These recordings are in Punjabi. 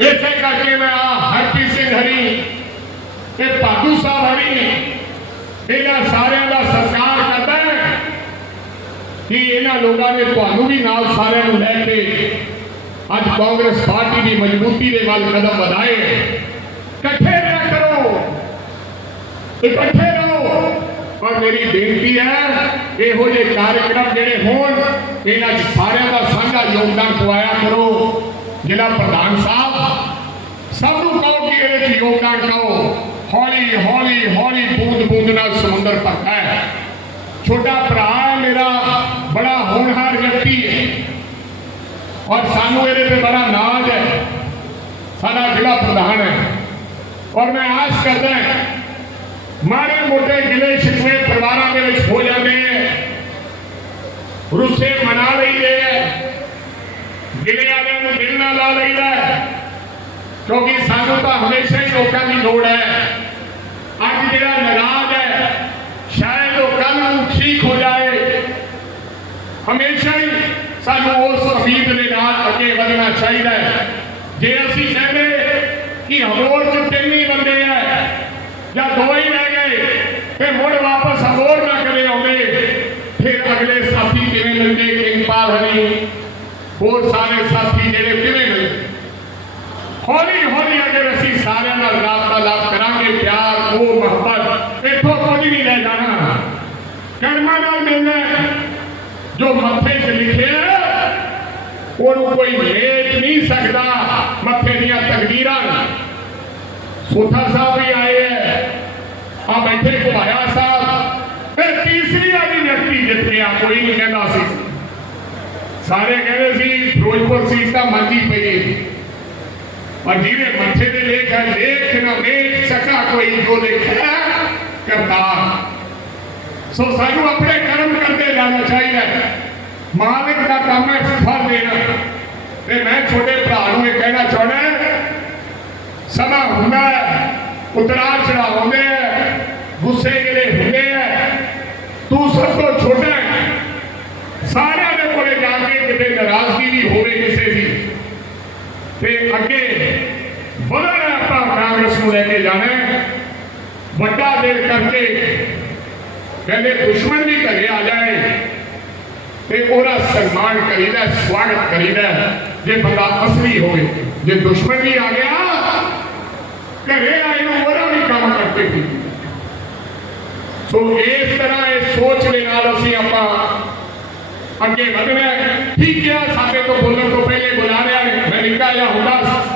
ਇਸੇ ਕਰਕੇ ਮੈਂ ਆ ਹਰਪ੍ਰੀਤ ਸਿੰਘ ਹਰੀ ਤੇ ਭਾਗੂ ਸਾਹਿਬ ਹਰੀ ਇਹਨਾਂ ਸਾਰਿਆਂ ਦਾ ਸਤਿਕਾਰ ਕਰਦਾ ਹੈ ਕਿ ਇਹਨਾਂ ਲੋਕਾਂ ਨੇ ਤੁਹਾਨੂੰ ਵੀ ਨਾਲ ਸਾਰਿਆਂ ਨੂੰ ਲੈ ਕੇ ਅੱਜ ਕਾਂਗਰਸ ਪਾਰਟੀ ਦੀ ਮਜ਼ਬੂਤੀ ਦੇ ਵੱਲ ਕਦਮ ਵਧਾਏ। ਇਕੱਠੇ ਰਿਹਾ ਕਰੋ। ਇਕੱਠੇ ਰਹੋ। ਪਰ ਮੇਰੀ ਬੇਨਤੀ ਹੈ, ਇਹੋ ਜਿਹੇ ਕਾਰਜਕ੍ਰਮ ਜਿਹੜੇ ਹੋਣ, ਇਹਨਾਂ 'ਚ ਸਾਰਿਆਂ ਦਾ ਸਾਂਝਾ ਯੋਗਦਾਨ ਪਵਾਇਆ ਕਰੋ। ਜ਼ਿਲ੍ਹਾ ਪ੍ਰਧਾਨ ਸਾਹਿਬ ਸਭ ਨੂੰ ਕਹੋ ਕਿ ਇਹਦੇ 'ਚ ਯੋਗਦਾਨ ਕਰੋ ਹੌਲੀ ਹੌਲੀ ਹੌਲੀ ਬੂੰਦ ਬੂੰਦ ਨਾਲ ਸਮੁੰਦਰ ਭਰਦਾ ਹੈ ਛੋਟਾ ਭਰਾ ਮੇਰਾ ਬੜਾ ਹੋਣਹਾਰ ਵਿਅਕਤੀ ਹੈ ਔਰ ਸਾਨੂੰ ਇਹਦੇ ਤੇ ਬੜਾ ਨਾਜ਼ ਹੈ ਸਾਡਾ ਜ਼ਿਲ੍ਹਾ ਪ੍ਰਧਾਨ ਹੈ ਔਰ ਮੈਂ ਆਸ ਕਰਦਾ ਹਾਂ ਮਾੜੇ ਮੋਟੇ ਗਿਲੇ ਸ਼ਿਕਵੇ ਪਰਿਵਾਰਾਂ ਦੇ ਵਿੱਚ ਹੋ ਜਾਂਦੇ ਹੈ ਰੁੱਸੇ ਮਨਾ ਲਈਦੇ ਹੈ ਗਿਲੇ ਵਾਲਿਆਂ ਨੂੰ ਦਿਲ ਨਾਲ ਲਾ ਲਈਦਾ ਕਿਉਂਕਿ ਸਾਨੂੰ ਤਾਂ ਹਮੇਸ਼ਾ ਹੀ ਲੋਕਾਂ ਦੀ ਲੋੜ ਹੈ। ਅੱਜ ਜਿਹੜਾ ਨਾਰਾਜ਼ ਹੈ, ਸ਼ਾਇਦ ਉਹ ਕੱਲ ਨੂੰ ਠੀਕ ਹੋ ਜਾਏ। ਹਮੇਸ਼ਾ ਹੀ ਸਾਨੂੰ ਉਸ ਉਮੀਦ ਦੇ ਨਾਲ ਅੱਗੇ ਵਧਣਾ ਚਾਹੀਦਾ ਹੈ। ਜੇ ਅਸੀਂ ਕਹਿੰਦੇ ਕਿ ਹਮੋਰ ਚ ਤਿੰਨ ਹੀ ਬੰਦੇ ਆ ਜਾਂ ਦੋ ਹੀ ਰਹਿ ਗਏ ਫਿਰ ਮੁੜ ਵਾਪਸ ਹਮੋਰ ਨਾ ਕਰੇ ਆਉਂਦੇ, ਫਿਰ ਅਗਲੇ ਸਾਥੀ ਕਿਵੇਂ ਮਿਲਦੇ ਕਿੰਗਪਾਲ ਹਰੀ? ਹੋਰ ਸਾਰੇ ਸਾਥੀ ਜਿਹੜੇ ਕਿਵੇਂ ਮਿਲਦੇ ਹੌਲੀ ਹੌਲੀ ਅਗਰ ਅਸੀਂ ਸਾਰਿਆਂ ਨਾਲ ਰਾਬਤਾ ਲਾਭ ਕਰਾਂਗੇ, ਪਿਆਰ ਉਹ ਮੁਹੱਬਤ, ਇੱਥੋਂ ਕੁਝ ਨਹੀਂ ਲੈ ਜਾਣਾ। ਕਰਮਾਂ ਨਾਲ ਮਿਲਣਾ ਜੋ ਮੱਥੇ 'ਚ ਲਿਖਿਆ ਉਹਨੂੰ ਕੋਈ ਲੇਟ ਨਹੀਂ ਸਕਦਾ ਮੱਥੇ ਦੀਆਂ ਤਕਦੀਰਾਂ। ਸੋਥਾ ਸਾਹਿਬ ਵੀ ਆਏ ਹੈ, ਆ ਬੈਠੇ ਘੁਮਾਇਆ ਸਾਹਿਬ, ਇਹ ਤੀਸਰੀ ਵਾਲੀ ਵਿਅਕਤੀ ਜਿੱਤਿਆ ਕੋਈ ਨਹੀਂ ਕਹਿੰਦਾ ਸੀ। ਸਾਰੇ ਕਹਿੰਦੇ ਸੀ, ਫਿਰੋਜ਼ਪੁਰ ਸੀਟਾਂ ਮੰਗੀ ਪਈ ਪਰ ਜਿਹਦੇ ਮੱਥੇ ਦੇ ਲੇਖ ਹੈ, ਲੇਖ ਨਾ ਵੇਖ ਸਕਾ ਕੋਈ ਜੋ ਲਿਖਿਆ ਕਰਤਾਰ। ਸੋ ਸਾਨੂੰ ਆਪਣੇ ਕਰਮ ਕਰਦੇ ਜਾਣਾ ਚਾਹੀਦਾ ਮਾਲਕ ਦਾ ਕੰਮ ਹੈ ਫਲ ਦੇਣਾ। ਤੇ ਮੈਂ ਛੋਟੇ ਭਰਾ ਨੂੰ ਇਹ ਕਹਿਣਾ ਚਾਹੁੰਦਾ ਸਮਾਂ ਹੁੰਦਾ ਉਤਰਾਅ ਚੜਾਅ دیر کر کے پہلے دشمن بھی کرے آ جائے۔ تے اونا سلمان کریدا ہے سواگت کریدا ہے جے بندہ اصلی ہوئے۔ جے دشمن بھی آ گیا۔ کرے آئے نو اونا بھی کام کرتے تھے۔ تو اس طرح اس سوچ لے نال اسی اپا۔ اگے ودنا ہے۔ ٹھیک ہے ساڈے تو بولن تو پہلے بلا رہے ہیں۔ میں نکا یا ہوں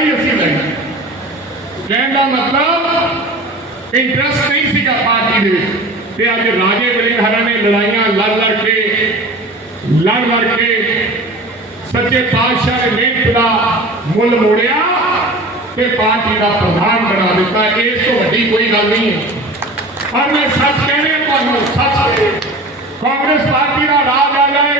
ਫਿਰ ਅਸੀਂ ਲੜੀ ਕਹਿਣ ਦਾ ਮਤਲਬ ਇੰਟਰਸਟ ਨਹੀਂ ਸੀਗਾ ਪਾਰਟੀ ਦੇ ਵਿੱਚ। ਤੇ ਅੱਜ ਰਾਜੇ ਬਲਿੰਗਹਰਾ ਨੇ ਲੜਾਈਆਂ ਲੜ ਲੜ ਕੇ, ਲੜ ਲੜ ਕੇ ਸੱਚੇ ਪਾਤਸ਼ਾਹ ਨੇ ਮਿਹਨਤ ਦਾ ਮੁੱਲ ਮੋੜਿਆ ਤੇ ਪਾਰਟੀ ਦਾ ਪ੍ਰਧਾਨ ਬਣਾ ਦਿੱਤਾ। ਇਸ ਤੋਂ ਵੱਡੀ ਕੋਈ ਗੱਲ ਨਹੀਂ ਹੈ। ਔਰ ਮੈਂ ਸੱਚ ਕਹਿ ਰਿਹਾ ਤੁਹਾਨੂੰ, ਸੱਚ ਕਾਂਗਰਸ ਪਾਰਟੀ ਦਾ ਰਾਜ ਆ ਜਾਏਗਾ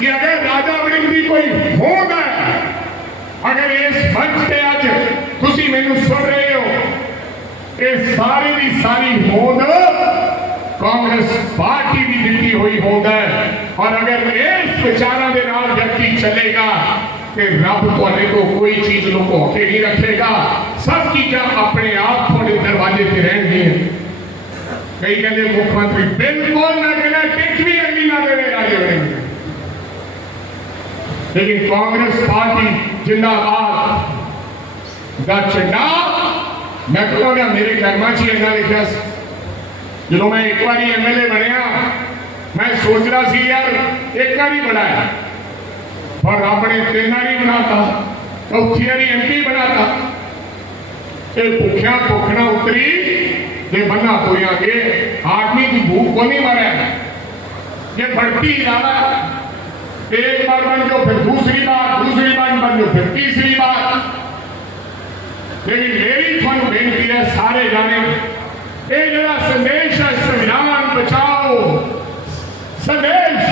کہ اگر راجہ ورنگ بھی کوئی ہوگا، اگر اس منچ آج کسی میں نے سن رہے ہو کہ ساری بھی ساری ہوند کانگریس پارٹی بھی دتی ہوئی ہوند اور اگر اس وچاراں دے نال جتی چلے گا کہ رب تواڈے کو کوئی چیز لوگ کو کے نہیں رکھے گا، سب کی کیا اپنے آپ تھوڑے دروازے پہ رہن گے۔ کئی کہنے مکمت بھی بالکل نہ دینا کچھ بھی اگلی نہ دینے راجے ورنگ لیکن کانگریس پارٹی زندہ باد دا چنڈا میں کہتا ہوں نے میرے گھر چی ایسا لکھا جب میں ایک بار ایم ایل اے بنیا میں سوچ رہا سی یار، ایک کا نہیں بنایا پر آپ نے تین نہیں بناتا، چوتھی والی ایم پی بناتا۔ یہ پکھیا پکھنا اتری، دے بنا پویا گے آدمی کی بھوک کو نہیں مرا یہ بڑھتی ہے۔ ایک بار بن جو پھر دوسری بار دوسری بار بن جو پھر تیسری بار۔ لیکن میری تھوڑی بےنتی ہے سارے جانے۔ یہ جڑا سندیش ہے سمیان بچاؤ۔ سندیش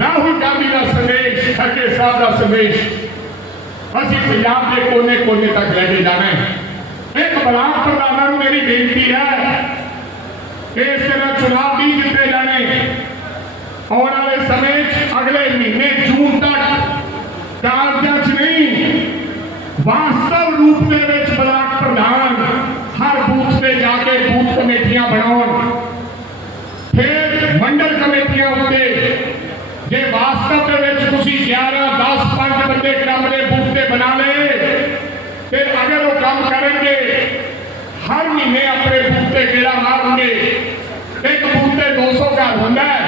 راہل گاندھی کا سندیش کھڑکے صاحب کا سندیش اسی پنجاب کے کونے کونے تک لے کے جانا ہے۔ ایک بلاک پردھانوں میری بےنتی ہے۔ کہ اس طرح چناؤ بھی جیتے جانے۔ ਆਉਣ ਵਾਲੇ ਸਮੇਂ 'ਚ ਅਗਲੇ ਮਹੀਨੇ ਜੂਨ ਤੱਕ ਕਾਰਜਾਂ 'ਚ ਨਹੀਂ ਵਾਸਤਵ ਰੂਪ ਦੇ ਵਿੱਚ ਬਲਾਕ ਪ੍ਰਧਾਨ ਹਰ ਬੂਥ ਤੇ ਜਾ ਕੇ ਬੂਥ ਕਮੇਟੀਆਂ ਬਣਾਉਣ। ਫਿਰ ਮੰਡਲ ਕਮੇਟੀਆਂ ਉੱਤੇ ਜੇ ਵਾਸਤਵ ਦੇ ਵਿੱਚ ਤੁਸੀਂ 11 10 5 ਬੰਦੇ ਕੰਮ ਦੇ ਬੂਥ ਤੇ ਬਣਾ ਲਏ ਤੇ ਅਗਰ ਉਹ ਕੰਮ ਕਰਨਗੇ, ਹਰ ਮਹੀਨੇ ਆਪਣੇ ਬੂਥ ਤੇ ਗੇੜਾ ਮਾਰਨਗੇ। ਇੱਕ ਬੂਥ ਤੇ 200 ਘਰ ਹੁੰਦਾ ਹੈ।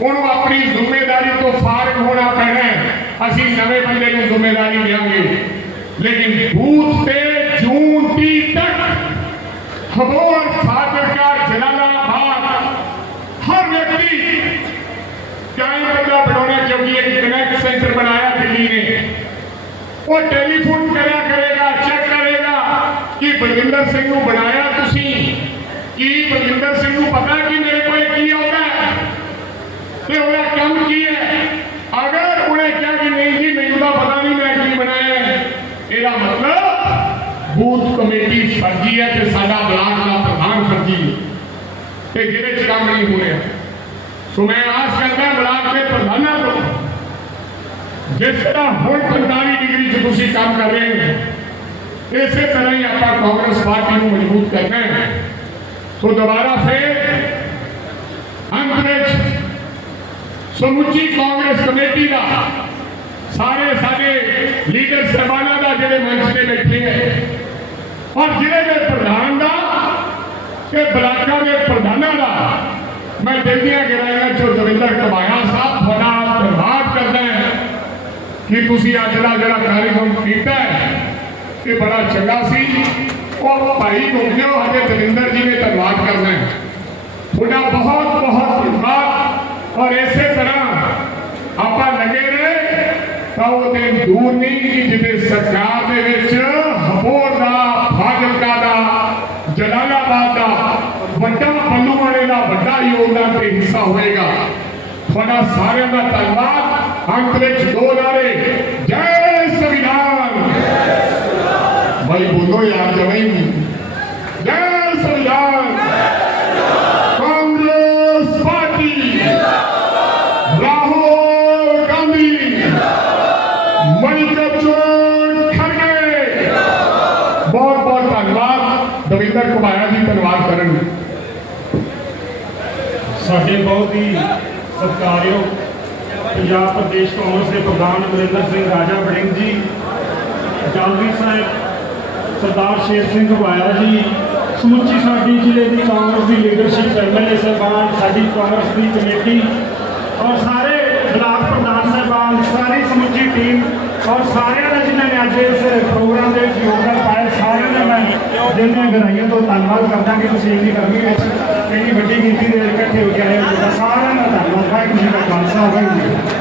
ਉਹਨੂੰ ਆਪਣੀ ਜ਼ਿੰਮੇਵਾਰੀ ਤੋਂ ਫਾਰਗ ਹੋਣਾ ਪੈਣਾ ਹੈ। ਅਸੀਂ ਨਵੇਂ ਬੰਦੇ ਨੂੰ ਜ਼ਿੰਮੇਵਾਰੀ ਦੇਵਾਂਗੇ ਲੇਕਿਨ ਬੂਥ ਤੇ ਜੂਨ 30 ਤੱਕ ਖਬਰ ਫਾਜ਼ਿਲਕਾ ਜਲਾਲਾਬਾਦ ਹਰ ਵਿਅਕਤੀ ਚਾਹੇ ਬੰਦਾ ਬਣਾਉਣਾ ਕਿਉਂਕਿ ਇੱਕ ਕਨੈਕਟ ਸੈਂਟਰ ਬਣਾਇਆ ਦਿੱਲੀ ਨੇ ਉਹ ਟੈਲੀਫੋਨ ਕਰਿਆ ਕਰੇਗਾ ਚੈੱਕ ਕਰੇਗਾ ਕਿ ਬਲਵਿੰਦਰ ਸਿੰਘ ਨੂੰ ਬਣਾਇਆ ਤੁਸੀਂ ਕੀ ਬਲਵਿੰਦਰ ਸਿੰਘ ਨੂੰ ਪਤਾ ਕਿ ਮੇਰੇ ਕੋਲ ਕੀ ਆਉਂਦਾ ਹੈ جی، مطلب بلاک ہو رہا۔ میں آس بلاک کے پردھانا جس ڈگری کام کر رہے اسی طرح ہی اپنا کانگریس پارٹی مضبوط کرنا ہے۔ تو دوبارہ پھر ਸਮੁੱਚੀ ਕਾਂਗਰਸ ਕਮੇਟੀ ਦਾ ਸਾਰੇ ਸਾਡੇ ਲੀਡਰ ਸਰਬਾਨਾ ਦਾ ਜਿਹੜੇ ਮੰਚ ਤੇ ਬੈਠੇ ਹੈ ਔਰ ਜ਼ਿਲ੍ਹੇ ਦੇ ਪ੍ਰਧਾਨ ਦਾ ਤੇ ਬਲਾਕਾਂ ਦੇ ਪ੍ਰਧਾਨਾਂ ਦਾ ਮੈਂ ਦਿਲ ਦੀਆਂ ਗਹਿਰਾਈਆਂ ਚੋਂ ਦਵਿੰਦਰ ਕਬਾਇਆ ਸਾਹਿਬ ਤੁਹਾਡਾ ਧੰਨਵਾਦ ਕਰਦਾ ਹਾਂ ਕਿ ਤੁਸੀਂ ਅੱਜ ਦਾ ਜਿਹੜਾ ਕਾਰਜਕ੍ਰਮ ਕੀਤਾ ਹੈ ਇਹ ਬੜਾ ਚੰਗਾ ਸੀ ਉਹ ਭਾਈ ਗੁਰਜੋ ਹਜੇ ਦਵਿੰਦਰ ਜੀ ਨੇ ਧੰਨਵਾਦ ਕਰਨਾ ਹੈ ਤੁਹਾਡਾ ਬਹੁਤ ਬਹੁਤ ਧੰਨਵਾਦ ਔਰ ਇਸੇ ਤਰ੍ਹਾਂ ਆਪਾਂ ਲੱਗੇ ਰਹੇ ਤਾਂ ਉਹ ਦਿਨ ਦੂਰ ਨਹੀਂ ਕਿ ਜਿਵੇਂ ਸਰਕਾਰ ਦੇ ਵਿੱਚ ਹਬੋਰ ਦਾ ਫਾਜ਼ਿਲਕਾ ਦਾ, ਜਲਾਲਾਬਾਦ ਦਾ, ਵੱਡਾ ਪੱਲੂ ਵਾਲੇ ਦਾ ਵੱਡਾ ਯੋਗਦਾਨ ਤੇ ਹਿੱਸਾ ਹੋਏਗਾ ਤੁਹਾਡਾ ਸਾਰਿਆਂ ਦਾ ਧੰਨਵਾਦ। ਅੰਤ ਵਿੱਚ ਦੋ ਨਾਰੇ ਕੁਮਾਰ ਜੀ ਸਾਡੇ ਬਹੁਤ ਹੀ ਸਤਿਕਾਰਯੋਗ ਪੰਜਾਬ ਪ੍ਰਦੇਸ਼ ਕਾਂਗਰਸ ਦੇ ਪ੍ਰਧਾਨ ਅਮਰਿੰਦਰ ਸਿੰਘ, ਰਾਜਾ ਵੜਿੰਗ ਜੀ, ਜਾਨਵੀ ਸਾਹਿਬ, ਸਰਦਾਰ ਸ਼ੇਰ ਸਿੰਘ ਘੁਬਾਇਆ ਜੀ, ਸਮੁੱਚੀ ਸਾਡੀ ਜ਼ਿਲ੍ਹੇ ਦੀ ਕਾਂਗਰਸ ਦੀ ਲੀਡਰਸ਼ਿਪ ਐਮਐਲਏ ਸਾਹਿਬਾਨ, ਸਾਡੀ ਕਾਂਗਰਸ ਦੀ ਕਮੇਟੀ ਔਰ ਸਾਰੇ ਬਲਾਕ ਪ੍ਰਧਾਨ ਸਾਹਿਬਾਨ, ਸਾਰੀ ਸਮੁੱਚੀ ਟੀਮ ਔਰ ਸਾਰਿਆਂ ਦਾ ਜਿਨ੍ਹਾਂ ਨੇ ਅੱਜ ਇਸ ਪ੍ਰੋਗਰਾਮ ਦੇ ਵਿੱਚ ਯੋਗਦਾਨ ਦਿਲ ਦੀਆਂ ਗਹਿਰਾਈਆਂ ਤੋਂ ਧੰਨਵਾਦ ਕਰਦਾ ਕਿ ਤੁਸੀਂ ਇੰਨੀ ਗਰਮੀ ਵਿੱਚ ਇੰਨੀ ਵੱਡੀ ਗਿਣਤੀ ਦੇ ਇਕੱਠੇ ਹੋ ਕੇ ਆਏ ਹੋ। ਸਾਰਿਆਂ ਦਾ ਧੰਨਵਾਦ। ਵਾਹਿਗੁਰੂ ਜੀ ਦਾ ਖਾਲਸਾ, ਵਾਹਿਗੁਰੂ ਜੀ